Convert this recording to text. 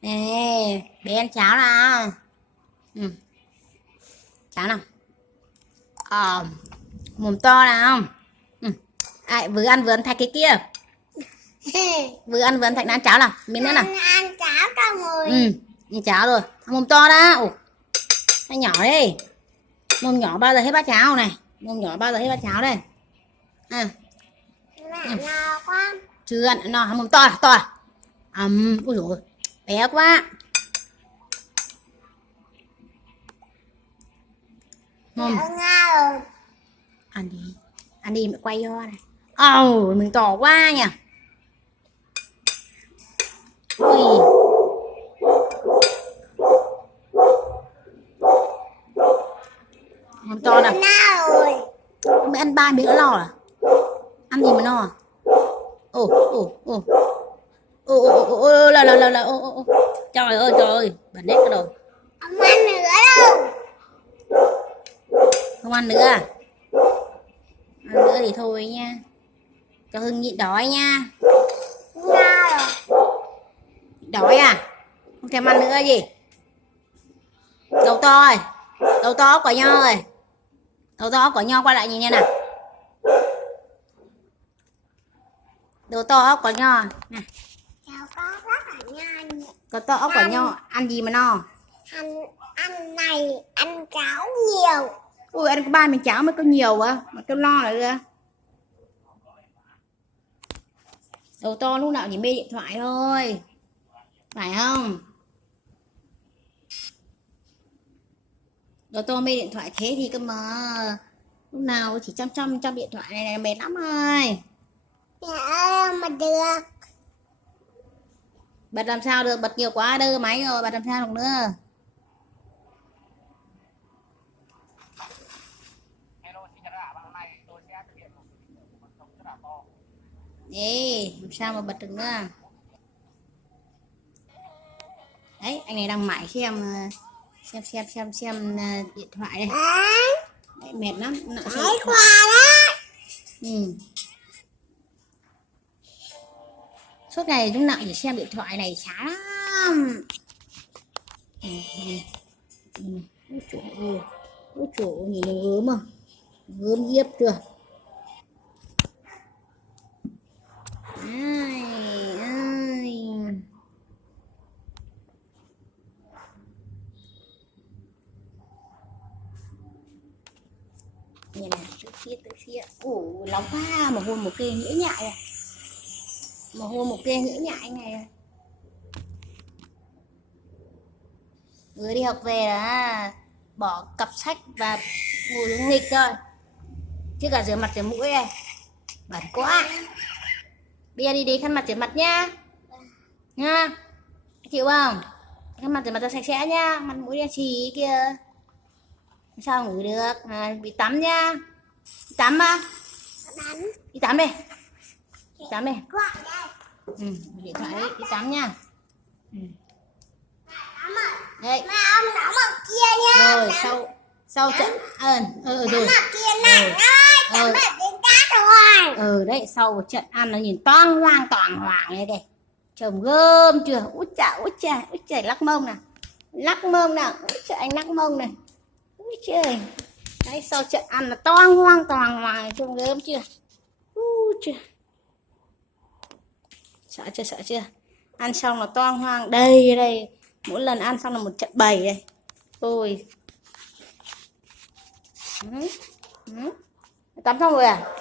Ê, bé ăn cháo nào. Ừ, cháo nào. Mồm to nào. Ừ. Vừa ăn thay cái kia. Vừa ăn thay ăn cháo nào. Miếng nữa nào. Ăn cháo cả người. Ăn cháo rồi. Mồm to đó. Ủa, nó nhỏ đi. Mồm nhỏ bao giờ hết bát cháo này. Mồm nhỏ bao giờ hết bát cháo đây. Mẹ no quá. Chưa ăn no, mồm to à, to à. Ui dồi, bé quá. Mồm rồi. Ăn đi mẹ quay cho này. Mình to quá nhỉ. Ui. Mồm to nào. Rồi. Mẹ ăn 3 miếng no à? Ăn gì mà no à? Trời ơi, bẩn hết cái đầu. Không ăn nữa đâu. Không ăn nữa à? Ăn nữa thì thôi nha. Cho Hưng nhịn đói nha. No rồi. Đói à? Không thèm ăn nữa gì? Đầu to rồi. Đầu to quả nho rồi. Đầu to quả nho qua lại nhìn nha nào. Đầu to ốc quả nho nè. Cháo có rất là nhanh. Có to ốc quả nho ăn gì mà no? Ăn này ăn cháo nhiều. Ui ăn có 3 miếng cháo mới có nhiều á mà kêu lo lại ra. Đầu to lúc nào chỉ mê điện thoại thôi, phải không? Đầu to mê điện thoại thế thì cơ mà lúc nào chỉ chăm điện thoại này mệt lắm rồi. Mẹ ơi mà được. Bật làm sao được, bật nhiều quá đơ máy rồi, bật làm sao được nữa. Ê, làm sao mà bật được nữa. Đấy, anh này đang mải xem điện thoại đây. Đấy, mệt lắm. Đấy khoa đó. Suốt ngày lúc nào chỉ xem điện thoại này chán lắm. Ôi trời ơi, nhìn nó gớm à. Gớm giếp chưa. Nhìn này, tự phía. Ủa, nóng quá, mà hôn một kê nhễ nhại à. Mà hôn một kê nhễ nhại này. Vừa đi học về là bỏ cặp sách và ngồi xuống nghịch thôi. Chứ cả rửa mặt rửa mũi này. Bẩn quá. Bây giờ đi khăn mặt rửa mặt nhá. Nha. Chịu không? Khăn mặt rửa mặt cho sạch sẽ nhá. Mặt mũi đen xì kia. Sao ngủ được? Bị tắm nhá. Đi tắm á. Đi tắm đi. Đi tắm đi. Điện thoại đi, đi tắm nha. Đấy. Mà ông đóng ở kia nha. Rồi sau trận rồi. Mặt kia này ơi, tắm ở trên cát rồi. Đấy, sau trận ăn nó nhìn toang hoàng này kìa. Chồng gơm chưa? Út chà, lắc mông nào. Lắc mông nào. Út chà, anh lắc mông này. Ui trời. Đấy, sau trận ăn là toang hoàng trông gớm chưa? Trời. Sợ chưa? Ăn xong là toang hoang đây. Mỗi lần ăn xong là một trận bầy đây. Ôi. Tắm xong rồi à?